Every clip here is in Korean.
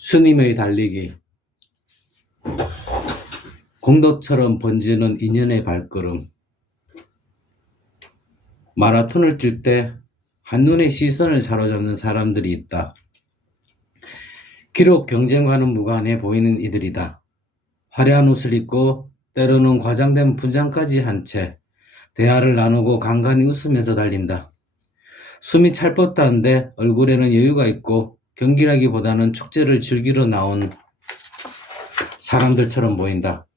스님의 달리기. 공도처럼 번지는 인연의 발걸음. 마라톤을 뛸 때 한눈에 시선을 사로잡는 사람들이 있다. 기록 경쟁과는 무관해 보이는 이들이다. 화려한 옷을 입고 때로는 과장된 분장까지 한 채 대화를 나누고 간간히 웃으면서 달린다. 숨이 찰 법도 한데 얼굴에는 여유가 있고 경기라기보다는 축제를 즐기러 나온 사람들처럼 보인다.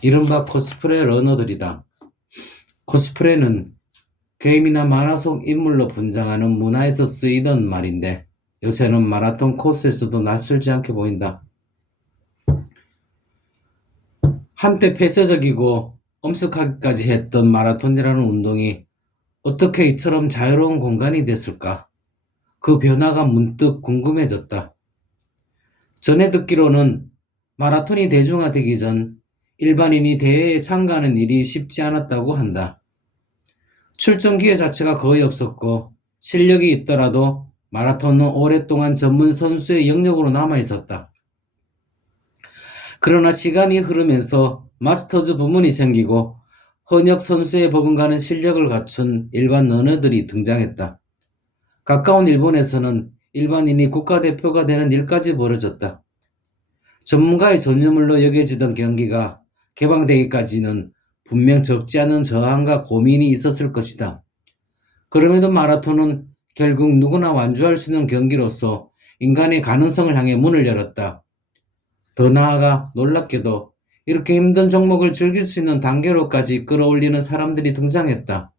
이른바 코스프레 러너들이다. 코스프레는 게임이나 만화 속 인물로 분장하는 문화에서 쓰이던 말인데 요새는 마라톤 코스에서도 낯설지 않게 보인다. 한때 폐쇄적이고 엄숙하기까지 했던 마라톤이라는 운동이 어떻게 이처럼 자유로운 공간이 됐을까? 그 변화가 문득 궁금해졌다. 전에 듣기로는 마라톤이 대중화되기 전 일반인이 대회에 참가하는 일이 쉽지 않았다고 한다. 출전 기회 자체가 거의 없었고 실력이 있더라도 마라톤은 오랫동안 전문 선수의 영역으로 남아있었다. 그러나 시간이 흐르면서 마스터즈 부문이 생기고 현역 선수에 버금가는 실력을 갖춘 일반 러너들이 등장했다. 가까운 일본에서는 일반인이 국가대표가 되는 일까지 벌어졌다. 전문가의 전유물로 여겨지던 경기가 개방되기까지는 분명 적지 않은 저항과 고민이 있었을 것이다. 그럼에도 마라톤은 결국 누구나 완주할 수 있는 경기로서 인간의 가능성을 향해 문을 열었다. 더 나아가 놀랍게도 이렇게 힘든 종목을 즐길 수 있는 단계로까지 끌어올리는 사람들이 등장했다.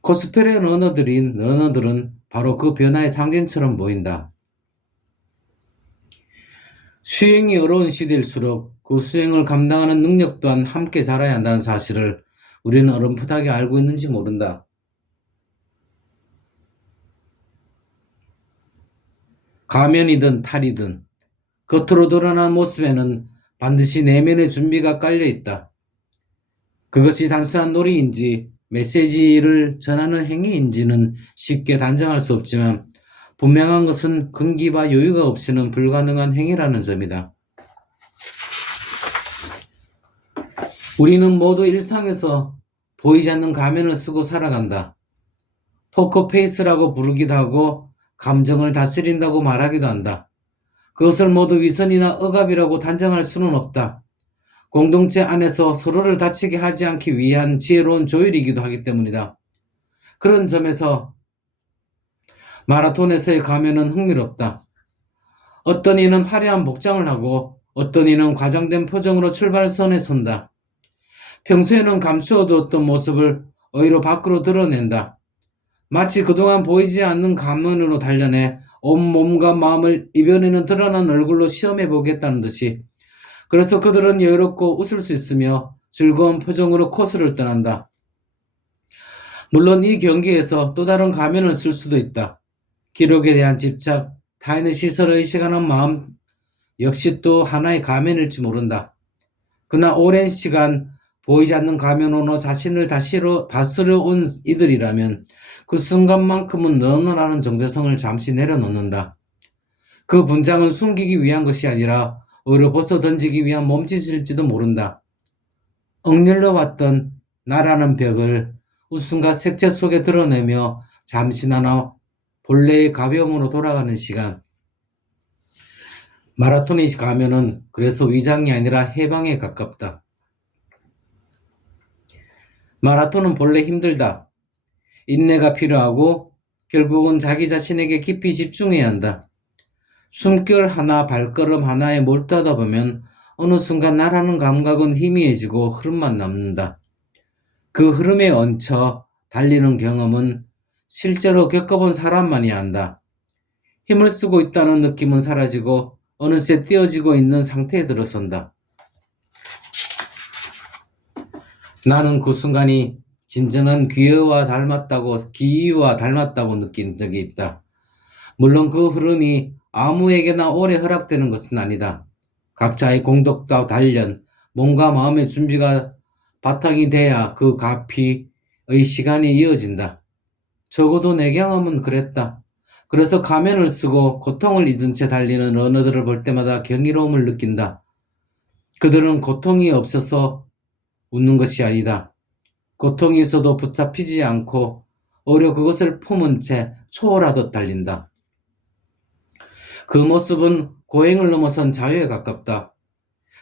코스프레 러너들은 바로 그 변화의 상징처럼 보인다. 수행이 어려운 시대일수록 그 수행을 감당하는 능력 또한 함께 자라야 한다는 사실을 우리는 어렴풋하게 알고 있는지 모른다. 가면이든 탈이든 겉으로 드러난 모습에는 반드시 내면의 준비가 깔려 있다. 그것이 단순한 놀이인지 메시지를 전하는 행위인지는 쉽게 단정할 수 없지만 분명한 것은 근기와 여유가 없이는 불가능한 행위라는 점이다. 우리는 모두 일상에서 보이지 않는 가면을 쓰고 살아간다. 포커페이스라고 부르기도 하고 감정을 다스린다고 말하기도 한다. 그것을 모두 위선이나 억압이라고 단정할 수는 없다. 공동체 안에서 서로를 다치게 하지 않기 위한 지혜로운 조율이기도 하기 때문이다. 그런 점에서 마라톤에서의 가면은 흥미롭다. 어떤 이는 화려한 복장을 하고 어떤 이는 과장된 표정으로 출발선에 선다. 평소에는 감추어두었던 모습을 의로 밖으로 드러낸다. 마치 그동안 보이지 않는 가면으로 단련해 온몸과 마음을 이번에는 드러난 얼굴로 시험해보겠다는 듯이. 그래서 그들은 여유롭고 웃을 수 있으며 즐거운 표정으로 코스를 떠난다. 물론 이 경기에서 또 다른 가면을 쓸 수도 있다. 기록에 대한 집착, 타인의 시선을 의식하는 마음 역시 또 하나의 가면일지 모른다. 그러나 오랜 시간 보이지 않는 가면으로 자신을 다스려 온 이들이라면 그 순간만큼은 너무나는 정체성을 잠시 내려놓는다. 그 분장은 숨기기 위한 것이 아니라 오히려 벗어 던지기 위한 몸짓일지도 모른다. 억눌러 왔던 나라는 벽을 웃음과 색채 속에 드러내며 잠시나마 본래의 가벼움으로 돌아가는 시간. 마라톤의 가면은 그래서 위장이 아니라 해방에 가깝다. 마라톤은 본래 힘들다. 인내가 필요하고 결국은 자기 자신에게 깊이 집중해야 한다. 숨결 하나 발걸음 하나에 몰두하다 보면 어느 순간 나라는 감각은 희미해지고 흐름만 남는다. 그 흐름에 얹혀 달리는 경험은 실제로 겪어본 사람만이 안다. 힘을 쓰고 있다는 느낌은 사라지고 어느새 띄어지고 있는 상태에 들어선다. 나는 그 순간이 진정한 기회와 닮았다고 느낀 적이 있다. 물론 그 흐름이 아무에게나 오래 허락되는 것은 아니다. 각자의 공덕과 단련, 몸과 마음의 준비가 바탕이 돼야 그 가피의 시간이 이어진다. 적어도 내 경험은 그랬다. 그래서 가면을 쓰고 고통을 잊은 채 달리는 러너들을 볼 때마다 경이로움을 느낀다. 그들은 고통이 없어서 웃는 것이 아니다. 고통이 있어도 붙잡히지 않고 오히려 그것을 품은 채 초월하듯 달린다. 그 모습은 고행을 넘어선 자유에 가깝다.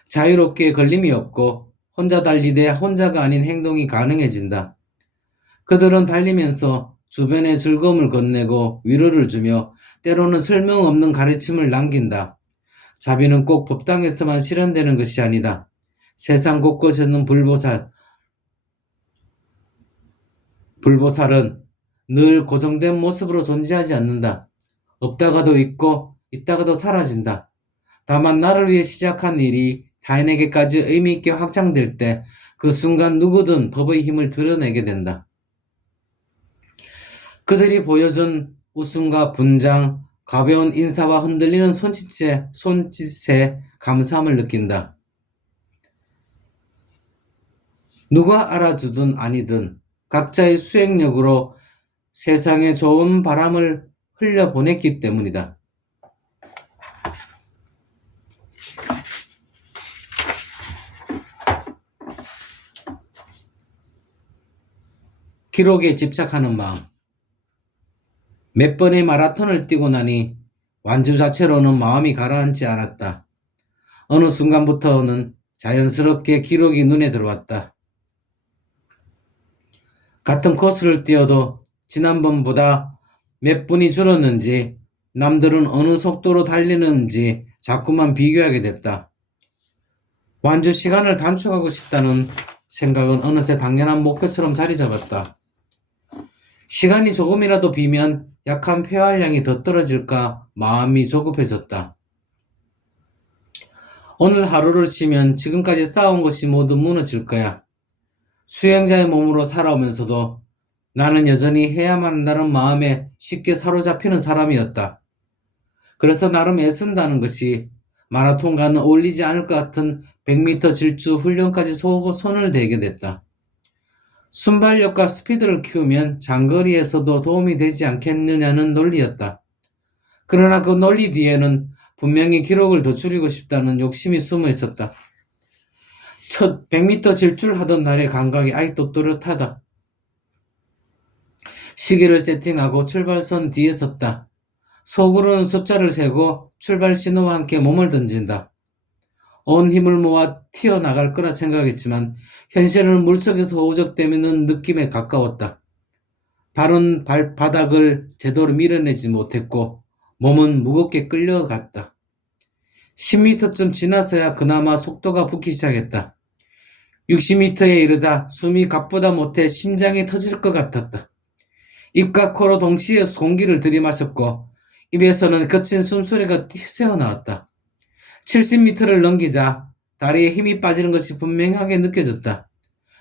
자유롭게 걸림이 없고 혼자 달리되 혼자가 아닌 행동이 가능해진다. 그들은 달리면서 주변에 즐거움을 건네고 위로를 주며 때로는 설명없는 가르침을 남긴다. 자비는 꼭 법당에서만 실현되는 것이 아니다. 세상 곳곳에 있는 불보살은 늘 고정된 모습으로 존재하지 않는다. 없다가도 있고 있다가도 사라진다. 다만 나를 위해 시작한 일이 타인에게까지 의미 있게 확장될 때 그 순간 누구든 법의 힘을 드러내게 된다. 그들이 보여준 웃음과 분장, 가벼운 인사와 흔들리는 손짓에 감사함을 느낀다. 누가 알아주든 아니든 각자의 수행력으로 세상에 좋은 바람을 흘려보냈기 때문이다. 기록에 집착하는 마음. 몇 번의 마라톤을 뛰고 나니 완주 자체로는 마음이 가라앉지 않았다. 어느 순간부터는 자연스럽게 기록이 눈에 들어왔다. 같은 코스를 뛰어도 지난번보다 몇 분이 줄었는지 남들은 어느 속도로 달리는지 자꾸만 비교하게 됐다. 완주 시간을 단축하고 싶다는 생각은 어느새 당연한 목표처럼 자리 잡았다. 시간이 조금이라도 비면 약한 폐활량이 더 떨어질까 마음이 조급해졌다. 오늘 하루를 쉬면 지금까지 쌓아온 것이 모두 무너질 거야. 수행자의 몸으로 살아오면서도 나는 여전히 해야만 한다는 마음에 쉽게 사로잡히는 사람이었다. 그래서 나름 애쓴다는 것이 마라톤과는 어울리지 않을 것 같은 100m 질주 훈련까지 손을 대게 됐다. 순발력과 스피드를 키우면 장거리에서도 도움이 되지 않겠느냐는 논리였다. 그러나 그 논리 뒤에는 분명히 기록을 더 줄이고 싶다는 욕심이 숨어 있었다. 첫 100m 질주하던 날의 감각이 아직도 또렷하다. 시계를 세팅하고 출발선 뒤에 섰다. 속으로는 숫자를 세고 출발 신호와 함께 몸을 던진다. 온 힘을 모아 튀어나갈 거라 생각했지만 현실은 물속에서 허우적대는 느낌에 가까웠다. 발은 발바닥을 제대로 밀어내지 못했고 몸은 무겁게 끌려갔다. 10m쯤 지나서야 그나마 속도가 붙기 시작했다. 60m에 이르자 숨이 갑보다 못해 심장이 터질 것 같았다. 입과 코로 동시에 공기를 들이마셨고 입에서는 거친 숨소리가 새어나왔다. 70m를 넘기자 다리에 힘이 빠지는 것이 분명하게 느껴졌다.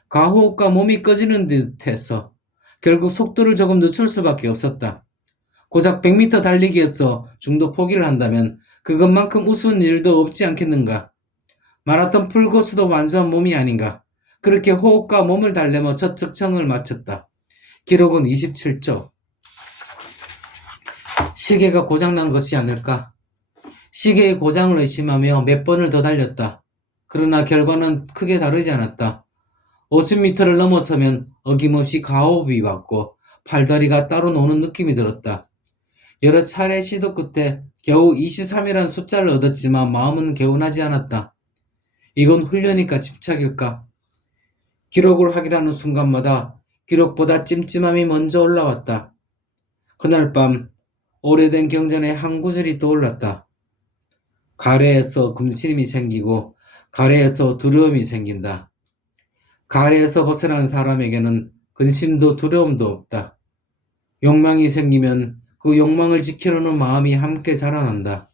과호흡과 몸이 꺼지는 듯해서 결국 속도를 조금 늦출 수밖에 없었다. 고작 100m 달리기에서 중도 포기를 한다면 그것만큼 우스운 일도 없지 않겠는가. 마라톤 풀코스도 완주한 몸이 아닌가. 그렇게 호흡과 몸을 달래며 첫 측정을 마쳤다. 기록은 27초. 시계가 고장난 것이 아닐까. 시계의 고장을 의심하며 몇 번을 더 달렸다. 그러나 결과는 크게 다르지 않았다. 50m를 넘어서면 어김없이 가호흡이 왔고 팔다리가 따로 노는 느낌이 들었다. 여러 차례 시도 끝에 겨우 23이라는 숫자를 얻었지만 마음은 개운하지 않았다. 이건 훈련일까 집착일까? 기록을 하기라는 순간마다 기록보다 찜찜함이 먼저 올라왔다. 그날 밤 오래된 경전의 한 구절이 떠올랐다. 가래에서 근심이 생기고 가래에서 두려움이 생긴다. 가래에서 벗어난 사람에게는 근심도 두려움도 없다. 욕망이 생기면 그 욕망을 지키려는 마음이 함께 자라난다.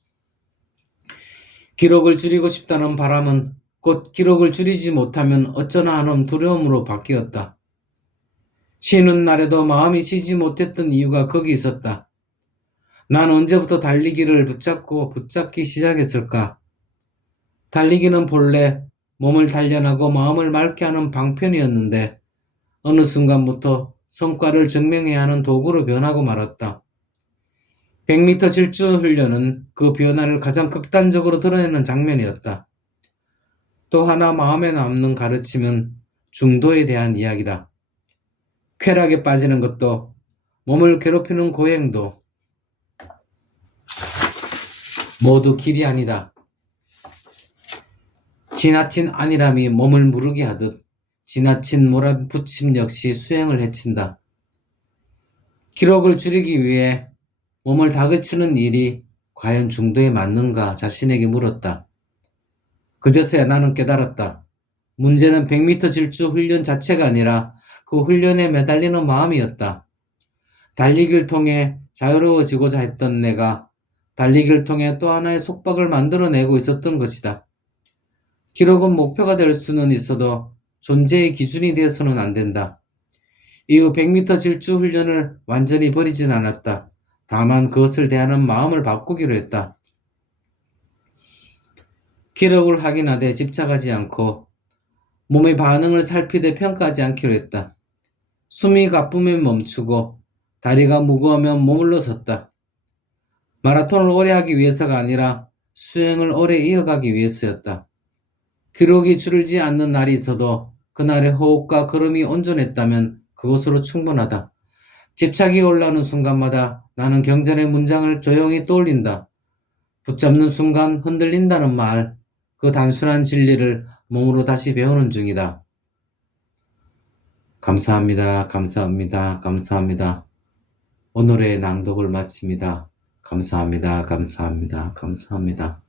기록을 줄이고 싶다는 바람은 곧 기록을 줄이지 못하면 어쩌나 하는 두려움으로 바뀌었다. 쉬는 날에도 마음이 쉬지 못했던 이유가 거기 있었다. 난 언제부터 달리기를 붙잡기 시작했을까? 달리기는 본래 몸을 단련하고 마음을 맑게 하는 방편이었는데 어느 순간부터 성과를 증명해야 하는 도구로 변하고 말았다. 100m 질주 훈련은 그 변화를 가장 극단적으로 드러내는 장면이었다. 또 하나 마음에 남는 가르침은 중도에 대한 이야기다. 쾌락에 빠지는 것도 몸을 괴롭히는 고행도 모두 길이 아니다. 지나친 안일함이 몸을 무르게 하듯 지나친 몰아붙임 역시 수행을 해친다. 기록을 줄이기 위해 몸을 다그치는 일이 과연 중도에 맞는가 자신에게 물었다. 그제서야 나는 깨달았다. 문제는 100m 질주 훈련 자체가 아니라 그 훈련에 매달리는 마음이었다. 달리기를 통해 자유로워지고자 했던 내가 달리기를 통해 또 하나의 속박을 만들어내고 있었던 것이다. 기록은 목표가 될 수는 있어도 존재의 기준이 되어서는 안 된다. 이후 100m 질주 훈련을 완전히 버리진 않았다. 다만 그것을 대하는 마음을 바꾸기로 했다. 기록을 확인하되 집착하지 않고 몸의 반응을 살피되 평가하지 않기로 했다. 숨이 가쁘면 멈추고 다리가 무거우면 머물러 섰다. 마라톤을 오래 하기 위해서가 아니라 수행을 오래 이어가기 위해서였다. 기록이 줄지 않는 날이 있어도 그날의 호흡과 걸음이 온전했다면 그것으로 충분하다. 집착이 올라오는 순간마다 나는 경전의 문장을 조용히 떠올린다. 붙잡는 순간 흔들린다는 말, 그 단순한 진리를 몸으로 다시 배우는 중이다. 감사합니다. 감사합니다. 감사합니다. 오늘의 낭독을 마칩니다. 감사합니다. 감사합니다. 감사합니다.